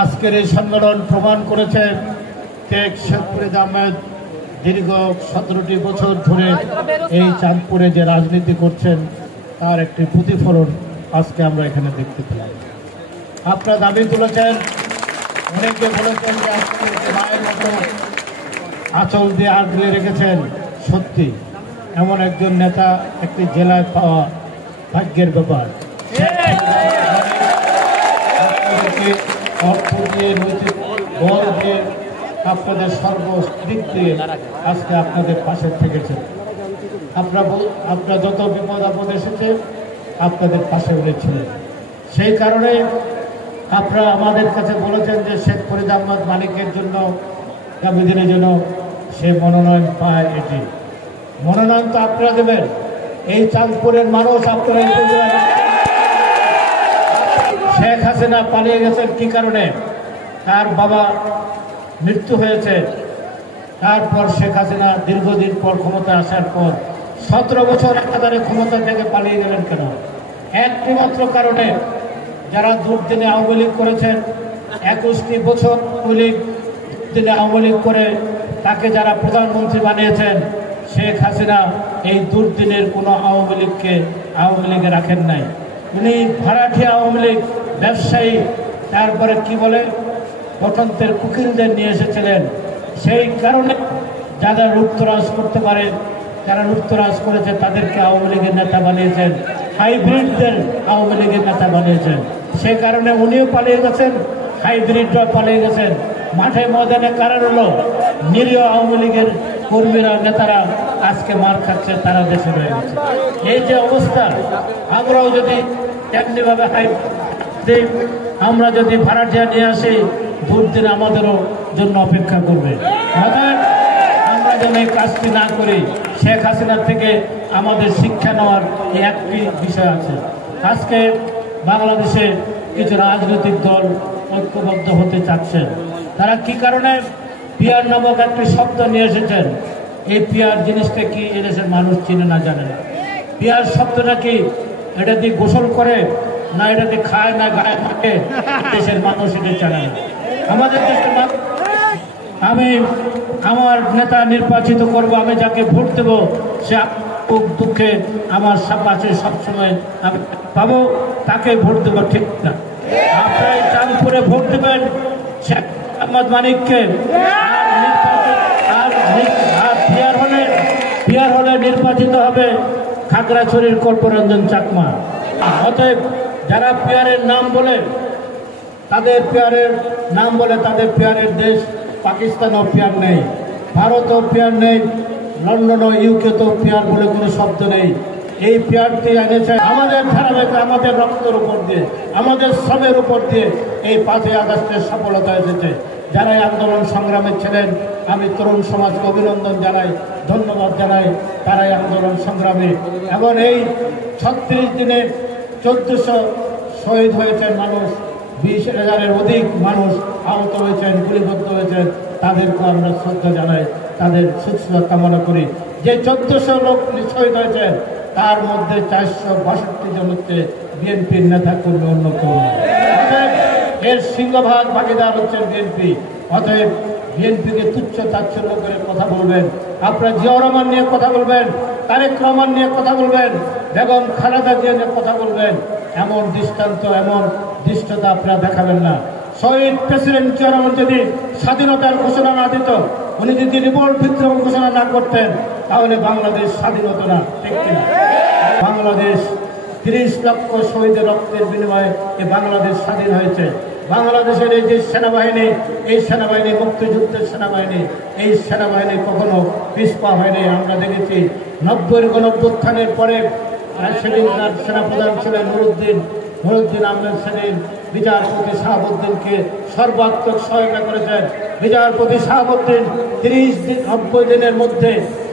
আজকের এই সম্মেলন প্রমাণ করেছে শেখ ফরিদ আহমেদ দীর্ঘ 17টি বছর ধরে এই চাঁদপুরে যে রাজনীতি করছেন তার একটি প্রতিফলন আজকে আমরা এখানে দেখতে পেলাম। আপনারা দাবি তুলেছেন, অনেকে বলেছেন যে আজকে মায়ের মতো আঁচল দিয়ে আগলে রেখেছেন। সত্যি এমন একজন নেতা একটি জেলায় পাওয়া ভাগ্যের ব্যাপার। অর্থ দিয়ে, নৈতিক বল দিয়ে, আপনাদের সর্বদিক দিয়ে আজকে আপনাদের পাশে থেকেছেন। আপনারা যত বিপদ আপদ এসেছে আপনাদের পাশে উঠেছিলেন। সেই কারণে আপনারা আমাদের কাছে বলেছেন যে শেখ ফরিদ আহমদ মানিকের জন্য আগামী দিনের জন্য সে মনোনয়ন পায়। এটি মনোনয়ন তো আপনারা দেবেন। এই চাঁদপুরের মানুষ আপনারা শেখ হাসিনা পালিয়ে গেছেন কি কারণে? তার বাবা মৃত্যু হয়েছে। তারপর শেখ হাসিনা দীর্ঘদিন পর ক্ষমতায় আসার পর 17 বছর একাধারে ক্ষমতা থেকে পালিয়ে গেলেন কেন? একটি মাত্র কারণে, যারা দুর্দিনে আওয়ামী লীগ করেছেন, 21টি বছর দিনে আওয়ামী লীগ করে তাকে যারা প্রধানমন্ত্রী বানিয়েছেন, শেখ হাসিনা এই দুর্দিনের কোনো আওয়ামী লীগে রাখেন নাই। উনি ভাড়াটিয়া আওয়ামী লীগ, ব্যবসায়ী, তারপরে কি বলে গঠনতের কুকিলদের নিয়ে এসেছিলেন। সেই কারণে যারা লুপ্তরাজ করতে পারে, যারা লুপ্তরাজ করেছে তাদেরকে আওয়ামী লীগের নেতা বানিয়েছেন, হাইব্রিডদের আওয়ামী লীগের নেতা বানিয়েছেন। সেই কারণে উনিও পালিয়ে গেছেন, হাইব্রিডরা পালিয়ে গেছেন। মাঠে ময়দানে কারণ হলো নিরীহ আওয়ামী লীগের কর্মীরা, নেতারা আজকে মার খাচ্ছে, তারা দেশে রয়ে গেছে। এই যে অবস্থা, আমরাও যদি এমনিভাবে আমরা যদি ভাড়াটিয়া নিয়ে আসি, দুর্দিন আমাদেরও জন্য অপেক্ষা করবে। অতএব আমরা যেন এই কাজটি না করি। শেখ হাসিনার থেকে আমাদের শিক্ষা নেওয়ার একটি বিষয় আছে। আজকে বাংলাদেশে কিছু রাজনৈতিক দল ঐক্যবদ্ধ হতে চাচ্ছেন। তারা কি কারণে পিয়ার নামক একটি শব্দ নিয়ে এসেছেন। এই পিয়ার জিনিসটা কি এদেশের মানুষ চিনে না, জানে না। পিয়ার শব্দটা কি? এটা দিয়ে গোসল করে না, এটা দিয়ে খায় না গায়ে থাকে, দেশের মানুষ এটা জানে না। আমাদের দেশের মানুষ, আমি আমার নেতা নির্বাচিত করব, আমি যাকে ভোট দেব সে দুঃখে আমার পাশে সবসময় আমি পাবো, তাকে ভোট দেবো, ঠিক না? আপনারা চাঁদপুরে ভোট দেবেন শেখ আহমদ মানিককে। আর পিয়ার হলে নির্বাচিত হবে খাগড়াছড়ির কল্পরঞ্জন চাকমা। অতএব যারা পিয়ারের নাম বলে, তাদের পিয়ারের দেশ পাকিস্তানও পিয়ার নেই, ভারতও পিয়ার নেই, লন্ডন ও ইউকেতেও পিয়ার বলে কোনো শব্দ নেই। এই পিয়ারটি এনেছে আমাদের ধারাবাহিক, আমাদের রক্তের উপর দিয়ে, আমাদের শ্রমের উপর দিয়ে এই 5ই আগস্টের সফলতা এসেছে। যারা এই আন্দোলন সংগ্রামে ছিলেন, আমি তরুণ সমাজকে অভিনন্দন জানাই, ধন্যবাদ জানাই। তারাই আন্দোলন সংগ্রামে, এবং এই 36 দিনে 1400 শহীদ হয়েছেন মানুষ, 20,000-এর অধিক মানুষ আহত হয়েছেন, গুলিবদ্ধ হয়েছেন। তাদেরকে আমরা শ্রদ্ধা জানাই, তাদের সুস্থতা কামনা করি। যে 1400 লোক শহীদ হয়েছেন, তার মধ্যে 462 জন হচ্ছে বিএনপির নেতা কর্মী, অন্যতম। এর সিংহভাগ ভাগিদার হচ্ছেন বিএনপি। অতএব বিএনপিকে তুচ্ছ তাচ্ছল্য করে কথা বলবেন, আপনারা জিয়াউর রহমান নিয়ে কথা বলবেন, তারেক রহমান নিয়ে কথা বলবেন, বেগম খালেদা জিয়া নিয়ে কথা বলবেন, এমন দৃষ্টান্ত, এমন দৃষ্টতা আপনারা দেখাবেন না। শহীদ প্রেসিডেন্ট জিয়াউর রহমান যদি স্বাধীনতার ঘোষণা না দিত, উনি যদি রিভোল্ট বিদ্রোহ ঘোষণা না করতেন, তাহলে বাংলাদেশ স্বাধীন হতো না, ঠিক কিনা? বাংলাদেশ 30 লক্ষ শহীদের রক্তের বিনিময়ে এই বাংলাদেশ স্বাধীন হয়েছে। বাংলাদেশের এই যে সেনাবাহিনী, এই সেনাবাহিনী মুক্তিযুদ্ধের সেনাবাহিনী, এই সেনাবাহিনী কখনো পিছপা হয়নি। আমরা দেখেছি 90-এর গণঅভ্যুত্থানের পরে সেদিনকার সেনাপ্রধান ছিলেন নুরুদ্দিন আহমেদ সেদিন বিচারপতি শাহাবুদ্দিনকে সর্বাত্মক সহায়তা করেছেন। বিচারপতি শাহাবুদ্দিন 90 দিনের মধ্যে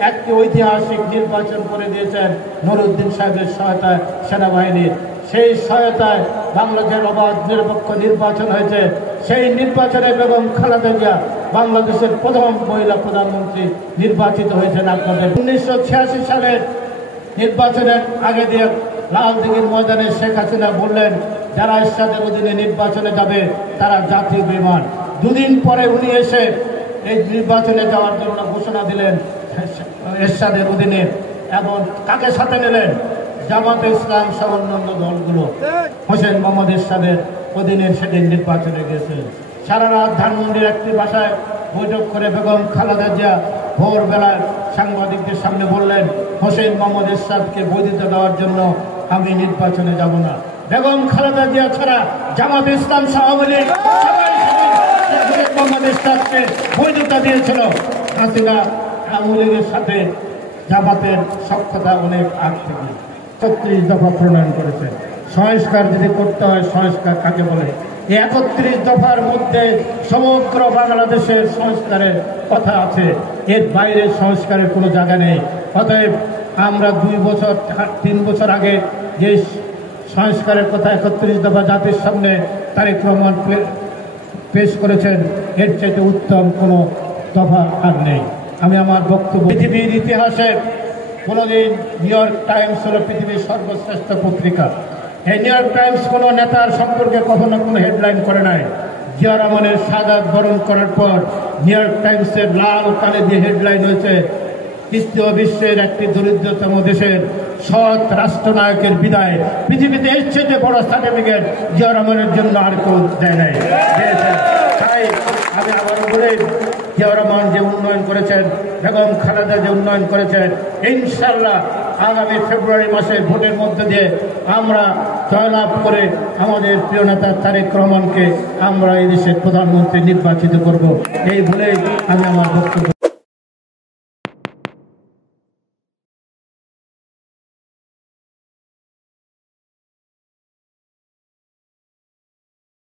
একটি ঐতিহাসিক নির্বাচন করে দিয়েছেন নুরুদ্দিন সাহেবের সহায়তায় সেনাবাহিনীর। সেই সহায়তায় বাংলাদেশের অবাধ নিরপেক্ষ নির্বাচন হয়েছে। সেই নির্বাচনে বেগম খালেদা জিয়া বাংলাদেশের প্রথম মহিলা প্রধানমন্ত্রী নির্বাচিত হয়েছেন। আপনাদের 1986 সালের নির্বাচনের আগে দিয়ে লালদিঘির ময়দানে শেখ হাসিনা বললেন যারা এরশাদের অধীনে নির্বাচনে যাবে তারা জাতীয় বেঈমান। দুদিন পরে উনি এসে এই নির্বাচনে যাওয়ার জন্য ঘোষণা দিলেন এরশাদের অধীনে, এবং কাকে সাথে নিলেন? জামাতে ইসলাম সহ অন্যান্য দলগুলো হোসেন মোহাম্মদ এরশাদের অধীনে সেদিন নির্বাচনে গেছে। সারা রাত ধানমন্ডির একটি বাসায় বৈঠক করে বেগম খালেদা জিয়া ভোরবেলায় সাংবাদিকদের সামনে বললেন, হোসেন মোহাম্মদ এরশাদকে বৈধতা দেওয়ার জন্য আমি নির্বাচনে যাব না। বেগম খালেদা জিয়া ছাড়া জামাত ইসলাম আওয়ামী লীগ সবাই হোসেন মোহাম্মদ এরশাদকে বৈধতা দিয়েছিল। হাসিনা আওয়ামী লীগের সাথে জামাতের সখ্যতা অনেক আগ থেকে ৩৬ দফা প্রণয়ন করেছে। সংস্কার যদি করতে হয়, সংস্কার কাকে বলে? ৩১ দফার মধ্যে সমগ্র বাংলাদেশের সংস্কারের কথা আছে, এর বাইরে সংস্কারের কোনো জায়গা নেই। অতএব আমরা 3 বছর আগে যে সংস্কারের কথা ৩১ দফা জাতির সামনে তারেক রহমান পেশ করেছেন, এর চাইতে উত্তম কোনো দফা আর নেই। আমি আমার বক্তব্য, পৃথিবীর ইতিহাসে কোনোদিন নিউ ইয়র্ক টাইমস হলো পৃথিবীর সর্বশ্রেষ্ঠ পত্রিকা। এই নিউ ইয়র্ক টাইমস কোনো নেতার সম্পর্কে কখনো কোনো হেডলাইন করে নাই। জিয়া রহমানের শাহাদাত বরণ করার পর নিউ ইয়র্ক টাইমসের লাল কালে যে হেডলাইন হয়েছে, তৃতীয় বিশ্বের একটি দরিদ্রতম দেশের সৎ রাষ্ট্রনায়কের বিদায়। পৃথিবীতে এর চেয়ে বড় সার্টিফিকেট জিয়া রহমানের জন্য আর কেউ দেয় নাই। তাই আমি আবারও বলি, জিয়া রহমান যে উন্নয়ন করেছেন, বেগম খালেদা যে উন্নয়ন করেছেন, ইনশাল্লাহ আগামী ফেব্রুয়ারি মাসে ভোটের মধ্যে দিয়ে আমরা জয়লাভ করে আমাদের প্রিয় নেতা তারেক রহমানকে আমরা এই দেশের প্রধানমন্ত্রী নির্বাচিত করব। এই বলেই আমি আমার বক্তব্য